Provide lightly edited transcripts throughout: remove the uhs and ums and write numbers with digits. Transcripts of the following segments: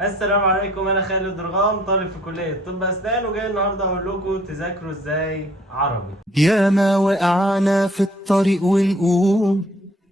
السلام عليكم، انا خالد درغام طالب في كلية طب اسنان، وجاي النهارده اقول لكم تذاكروا ازاي عربي. يا ما وقعنا في الطريق ونقوم،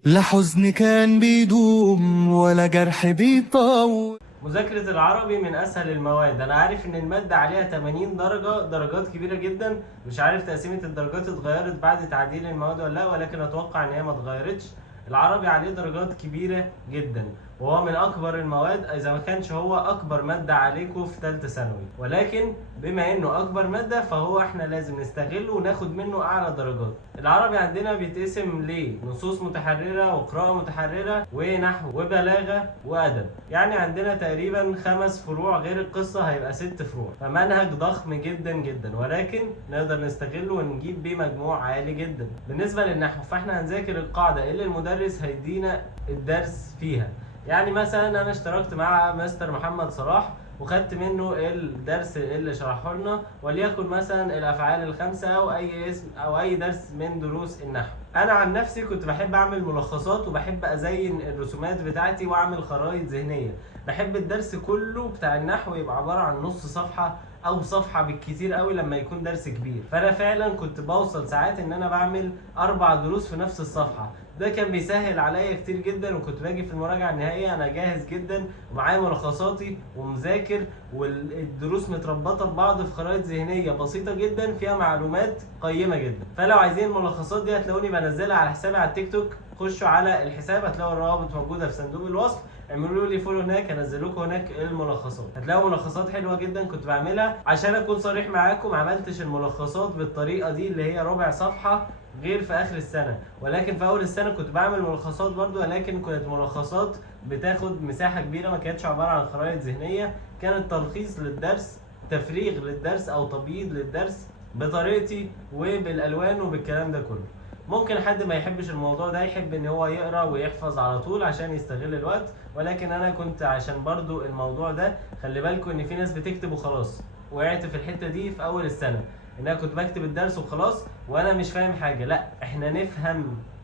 لا حزن كان بيدوم ولا جرح بيطول. مذاكرة العربي من اسهل المواد. انا عارف ان المادة عليها 80 درجة، درجات كبيرة جدا. مش عارف تقسيمة الدرجات اتغيرت بعد تعديل المواد ولا لا، ولكن اتوقع ان هي ما اتغيرتش. العربي عليه درجات كبيرة جدا، وهو من اكبر المواد، اذا ما كانش هو اكبر مادة عليكم في ثالثة ثانوي. ولكن بما انه اكبر مادة فهو احنا لازم نستغله وناخد منه اعلى درجات. العربي عندنا بيتقسم لنصوص متحررة وقراءة متحررة ونحو وبلاغة وادب. يعني عندنا تقريبا 5 فروع، غير القصة هيبقى 6 فروع. فمنهج ضخم جدا جدا، ولكن نقدر نستغله ونجيب بيه مجموع عالي جدا. بالنسبة للنحو فاحنا هنذاكر القاعدة اللي المدرس هيدينا الدرس فيها. يعني مثلا انا اشتركت مع مستر محمد صلاح وخدت منه الدرس اللي شرحه لنا، وليكن مثلا الافعال الخمسه او اي اسم او اي درس من دروس النحو. انا عن نفسي كنت بحب اعمل ملخصات وبحب ازين الرسومات بتاعتي واعمل خرائط ذهنيه. بحب الدرس كله بتاع النحو يبقى عباره عن نص صفحه او صفحه بالكتير قوي لما يكون درس كبير. فانا فعلا كنت بوصل ساعات ان انا بعمل 4 دروس في نفس الصفحه. ده كان بيسهل عليا كتير جدا، وكنت باجي في المراجعه النهائيه انا جاهز جدا ومعايا ملخصاتي ومذاكر، والدروس متربطه ببعض في خرائط ذهنيه بسيطه جدا فيها معلومات قيمه جدا. فلو عايزين الملخصات دي هتلاقوني بنزلها على حسابي على التيك توك. خشوا على الحساب هتلاقوا الروابط موجوده في صندوق الوصف، اعملوا لي فولو هناك، هنزل لكم هناك الملخصات. هتلاقوا ملخصات حلوه جدا كنت بعملها. عشان اكون صريح معاكم، ما عملتش الملخصات بالطريقه دي اللي هي ربع صفحه غير في اخر السنه، ولكن في اول السنه كنت بعمل ملخصات برضو، ولكن كانت ملخصات بتاخد مساحه كبيره، ما كانتش عباره عن خرائط ذهنيه. كانت تلخيص للدرس، تفريغ للدرس او تبييض للدرس بطريقتي وبالالوان وبالكلام ده كله. ممكن حد ما يحبش الموضوع ده، يحب ان هو يقرا ويحفظ على طول عشان يستغل الوقت، ولكن انا كنت عشان برضو الموضوع ده. خلي بالكم ان في ناس بتكتب وخلاص، وقعت في الحته دي في اول السنه، ان انا كنت بكتب الدرس وخلاص وانا مش فاهم حاجه. لا، احنا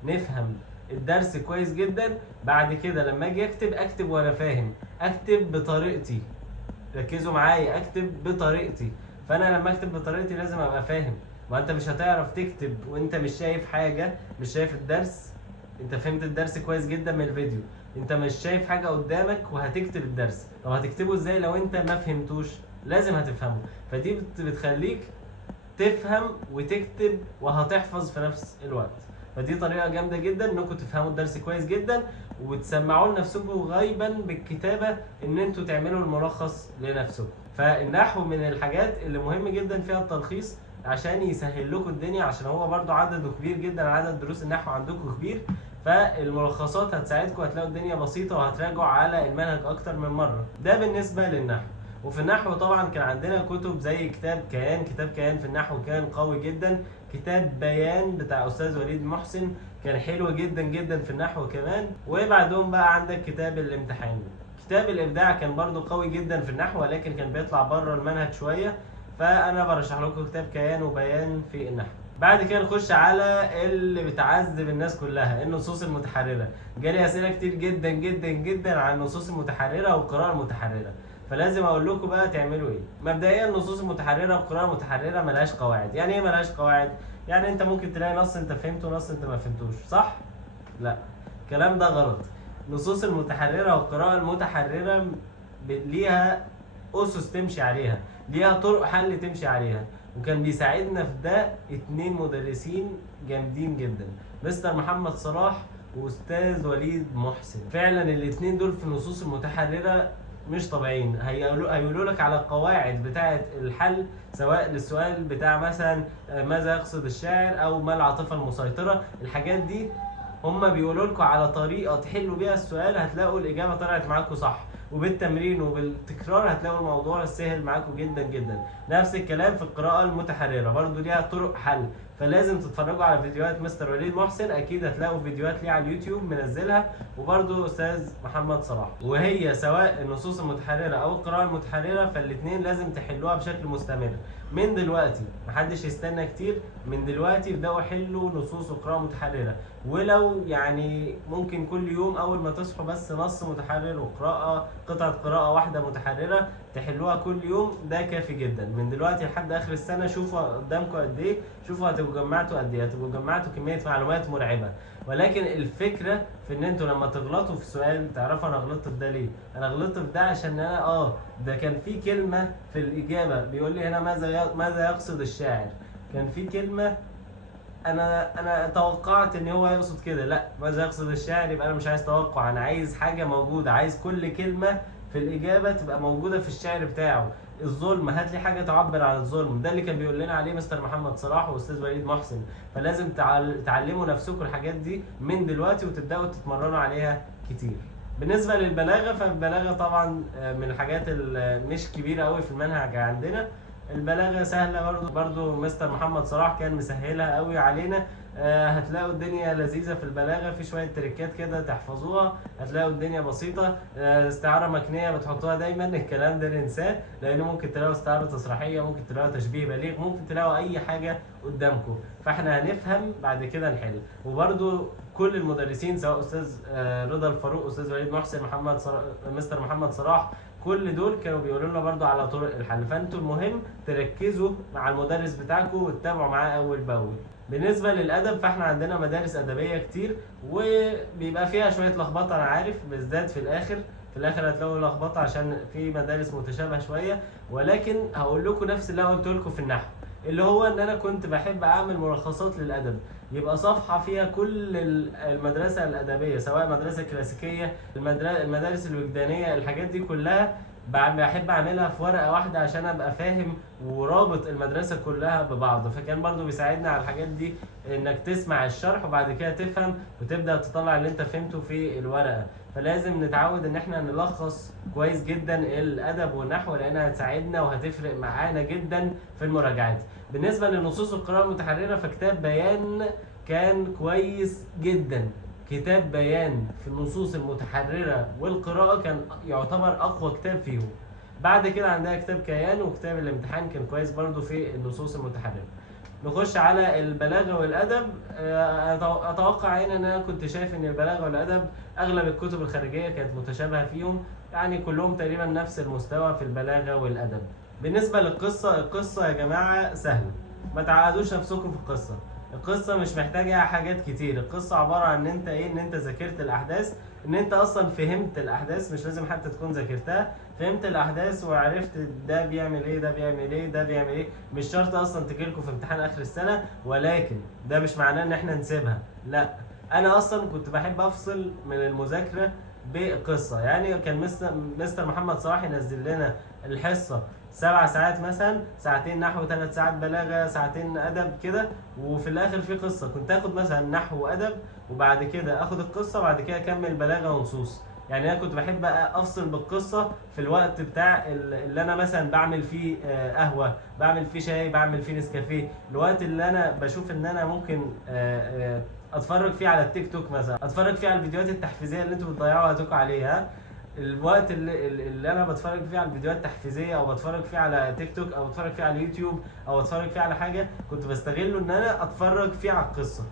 نفهم الدرس كويس جدا. بعد كده لما اجي اكتب وانا فاهم، اكتب بطريقتي. ركزوا معايا، اكتب بطريقتي. فانا لما اكتب بطريقتي لازم ابقى فاهم. ما انت مش هتعرف تكتب وانت مش شايف حاجه، مش شايف الدرس. انت فهمت الدرس كويس جدا من الفيديو، انت مش شايف حاجه قدامك وهتكتب الدرس. طب هتكتبه ازاي لو انت ما فهمتوش؟ لازم هتفهمه. فدي بتخليك تفهم وتكتب وهتحفظ في نفس الوقت. فدي طريقه جامده جدا انكم تفهموا الدرس كويس جدا، وتسمعوا لنفسكم غيبا بالكتابه ان انتوا تعملوا الملخص لنفسكم. فالنحو من الحاجات اللي مهم جدا فيها التلخيص، عشان يسهل لكم الدنيا، عشان هو برضو عدده كبير جدا، عدد دروس النحو عندكم كبير. فالملخصات هتساعدكم، هتلاقوا الدنيا بسيطه وهتراجعوا على المنهج اكتر من مره. ده بالنسبه للنحو. وفي النحو طبعا كان عندنا كتب زي كتاب كيان. كتاب كيان في النحو كان قوي جدا. كتاب بيان بتاع استاذ وليد محسن كان حلو جدا جدا في النحو كمان. وبعدهم بقى عندك كتاب الامتحان. كتاب الابداع كان برضو قوي جدا في النحو، ولكن كان بيطلع بره المنهج شويه. فانا برشح لكم كتاب كيان وبيان في النحو. بعد كده نخش على اللي بتعذب الناس كلها، النصوص المتحرره. جالي اسئله كتير جدا جدا جدا عن النصوص المتحرره والقراءه المتحرره، فلازم اقول لكم بقى تعملوا ايه. مبدئيا النصوص المتحرره والقراءه المتحرره ملهاش قواعد. يعني ايه ملهاش قواعد؟ يعني انت ممكن تلاقي نص انت فهمته ونص انت ما فهمتوش، صح؟ لا، الكلام ده غلط. النصوص المتحرره والقراءه المتحرره ليها اسس تمشي عليها، ليها طرق حل تمشي عليها. وكان بيساعدنا في ده 2 مدرسين جامدين جدا، مستر محمد صلاح واستاذ وليد محسن. فعلا الاتنين دول في النصوص المتحرره مش طبيعيين. هيقولوا لك على القواعد بتاعه الحل، سواء للسؤال بتاع مثلا ماذا يقصد الشاعر او ما العاطفه المسيطره. الحاجات دي هم بيقولوا لكم على طريقه تحلوا بيها السؤال، هتلاقوا الاجابه طلعت معاكم صح. وبالتمرين وبالتكرار هتلاقوا الموضوع سهل معاكم جدا جدا. نفس الكلام في القراءه المتحرره، برضو ليها طرق حل. فلازم تتفرجوا على فيديوهات مستر وليد محسن، اكيد هتلاقوا فيديوهات ليه على اليوتيوب منزلها، وبرده استاذ محمد صلاح. وهي سواء النصوص المتحرره او القراءه المتحرره، فالاثنين لازم تحلوها بشكل مستمر من دلوقتي، محدش يستنى كتير، من دلوقتي ابداوا حلوا نصوص وقراءه متحرره، ولو يعني ممكن كل يوم اول ما تصحوا بس نص متحرر وقراءه قطعه قراءه واحده متحرره تحلوها كل يوم، ده كافي جدا. من دلوقتي لحد اخر السنه شوفوا قدامكم قد ايه، شوفوا هتبقوا جمعتوا قد ايه، هتبقوا جمعتوا كميه معلومات مرعبه. ولكن الفكره في ان انتوا لما تغلطوا في سؤال تعرفوا انا غلطت في ده ليه. انا غلطت في ده عشان انا ده كان في كلمه في الاجابه بيقول لي هنا ماذا يقصد الشاعر، كان في كلمه انا توقعت ان هو يقصد كده، لا ماذا يقصد الشاعر يبقى انا مش عايز توقع، انا عايز حاجه موجوده، عايز كل كلمه في الاجابه تبقى موجوده في الشعر بتاعه. الظلم، هات لي حاجه تعبر عن الظلم، ده اللي كان بيقول لنا عليه مستر محمد صلاح واستاذ وليد محسن. فلازم تعلموا نفسكم الحاجات دي من دلوقتي وتبداوا تتمرنوا عليها كتير. بالنسبه للبلاغه، فالبلاغه طبعا من الحاجات مش كبيره قوي في المنهج عندنا. البلاغه سهله برضو مستر محمد صلاح كان مسهلها قوي علينا. هتلاقوا الدنيا لذيذه في البلاغه، في شويه تريكات كده تحفظوها، هتلاقوا الدنيا بسيطه. استعاره مكنيه بتحطوها دايما، الكلام ده ننساه، لانه ممكن تلاقوا استعاره تصريحيه، ممكن تلاقوا تشبيه بليغ، ممكن تلاقوا اي حاجه قدامكم، فاحنا هنفهم بعد كده نحل. وبرضو كل المدرسين سواء استاذ رضا الفاروق، استاذ وليد محسن، مستر محمد صلاح، كل دول كانوا بيقولوا لنا برضو على طرق الحل. فانتوا المهم تركزوا مع المدرس بتاعكم وتتابعوا معاه اول باول. بالنسبه للادب، فاحنا عندنا مدارس ادبيه كتير وبيبقى فيها شويه لخبطه، انا عارف بالذات في الاخر هتلاقوا لخبطه عشان في مدارس متشابهه شويه، ولكن هقول لكم نفس اللي انا قلت لكم في النحو، اللي هو ان انا كنت بحب اعمل ملخصات للادب، يبقى صفحه فيها كل المدرسه الادبيه، سواء مدرسه كلاسيكيه، المدارس الوجدانيه، الحاجات دي كلها بحب اعملها في ورقه واحده عشان ابقى فاهم ورابط المدرسه كلها ببعض. فكان برضو بيساعدنا على الحاجات دي انك تسمع الشرح وبعد كده تفهم وتبدا تطلع اللي انت فهمته في الورقه. فلازم نتعود ان احنا نلخص كويس جدا الادب والنحو، لانها هتساعدنا وهتفرق معانا جدا في المراجعات. بالنسبه لنصوص القراءه المتحرره، فكتاب بيان كان كويس جدا. كتاب بيان في النصوص المتحرره والقراءه كان يعتبر اقوى كتاب فيهم. بعد كده عندنا كتاب كيان وكتاب الامتحان كان كويس برضو في النصوص المتحرره. نخش على البلاغه والادب. اتوقع هنا ان انا كنت شايف ان البلاغه والادب اغلب الكتب الخارجيه كانت متشابهه فيهم، يعني كلهم تقريبا نفس المستوى في البلاغه والادب. بالنسبه للقصه، القصه يا جماعه سهله، ما تعقدوش نفسكم في القصه. القصه مش محتاجه حاجات كتير، القصه عباره عن ان انت ذاكرت الاحداث، ان انت اصلا فهمت الاحداث، مش لازم حتى تكون ذاكرتها، فهمت الاحداث وعرفت ده بيعمل ايه، ده بيعمل ايه، ده بيعمل ايه. مش شرط اصلا تجيلكوا في امتحان اخر السنه، ولكن ده مش معناه ان احنا نسيبها، لا. انا اصلا كنت بحب افصل من المذاكره بقصه، يعني كان مستر محمد صلاح ينزل لنا الحصه 7 ساعات مثلا، ساعتين نحو، 3 ساعات بلاغه، ساعتين ادب كده، وفي الاخر في قصه. كنت اخد مثلا نحو وادب وبعد كده اخد القصه وبعد كده اكمل بلاغه ونصوص. يعني انا كنت بحب افصل بالقصه في الوقت بتاع اللي انا مثلا بعمل فيه قهوه، بعمل فيه شاي، بعمل فيه نسكافيه، الوقت اللي انا بشوف ان انا ممكن اتفرج فيه على التيك توك مثلا، اتفرج فيه على الفيديوهات التحفيزيه اللي انتوا بتضيعوا وقتكم عليها. الوقت اللي انا بتفرج فيه على الفيديوهات التحفيزيه او بتفرج فيه على تيك توك او بتفرج فيه على اليوتيوب او بتفرج فيه على حاجه، كنت بستغله ان انا اتفرج فيه على القصه.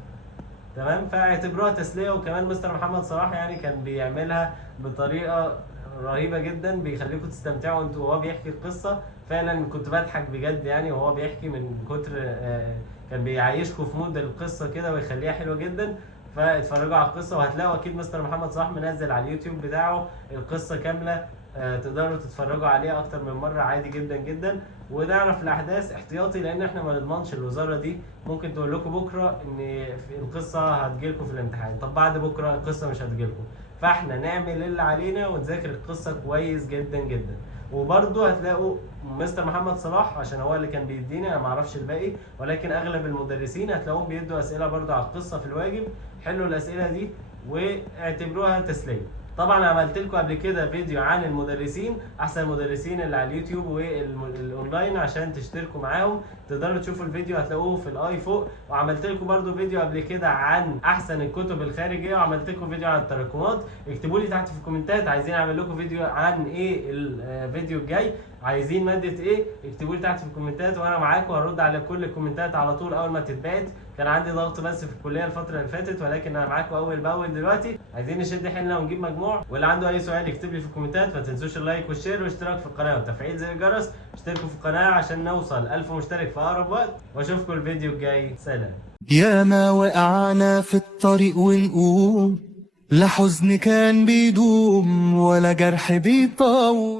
تمام، فاعتبروها تسليه. وكمان مستر محمد صلاح يعني كان بيعملها بطريقه رهيبه جدا، بيخليكم تستمتعوا انتوا وهو بيحكي القصه. فعلا كنت بضحك بجد يعني وهو بيحكي، من كتر كان بيعيشكم في مود القصه كده ويخليها حلوه جدا. فاتفرجوا على القصه وهتلاقوا اكيد مستر محمد صلاح منزل على اليوتيوب بتاعه القصه كامله، تقدروا تتفرجوا عليها اكتر من مره عادي جدا جدا. ونعرف الاحداث احتياطي، لان احنا ما نضمنش الوزاره دي ممكن تقول لكم بكره ان القصه هتجيلكم في الامتحان، طب بعد بكره القصه مش هتجيلكم، فاحنا نعمل اللي علينا ونذاكر القصه كويس جدا جدا. وبرده هتلاقوا مستر محمد صلاح عشان هو اللي كان بيديني، انا ما اعرفش الباقي، ولكن اغلب المدرسين هتلاقوهم بيدوا اسئله برده على القصه في الواجب. حلوا الاسئله دي واعتبروها تسليه. طبعا عملت لكم قبل كده فيديو عن المدرسين، احسن المدرسين اللي على اليوتيوب والاونلاين، عشان تشتركوا معاهم. تقدروا تشوفوا الفيديو هتلاقوه في الاي فوق. وعملت لكم برده فيديو قبل كده عن احسن الكتب الخارجيه، وعملت لكم فيديو عن التراكمات. اكتبوا لي تحت في الكومنتات عايزين اعمل لكم فيديو عن ايه الفيديو الجاي، عايزين ماده ايه. اكتبوا لي تحت في الكومنتات وانا معاكم هرد على كل الكومنتات على طول اول ما تتبعت. كان عندي ضغط بس في الكليه الفتره اللي فاتت، ولكن انا معاكم اول باول دلوقتي. عايزين نشد حيلنا ونجيب مجموع. واللي عنده اي سؤال يكتب لي في الكومنتات. ما تنسوش اللايك والشير والاشتراك في القناه وتفعيل زر الجرس. اشتركوا في القناه عشان نوصل 1000 مشترك في اقرب وقت. واشوفكم الفيديو الجاي. سلام. يا ما وقعنا في الطريق ونقوم، لا حزن كان بيدوم ولا جرح بيطول.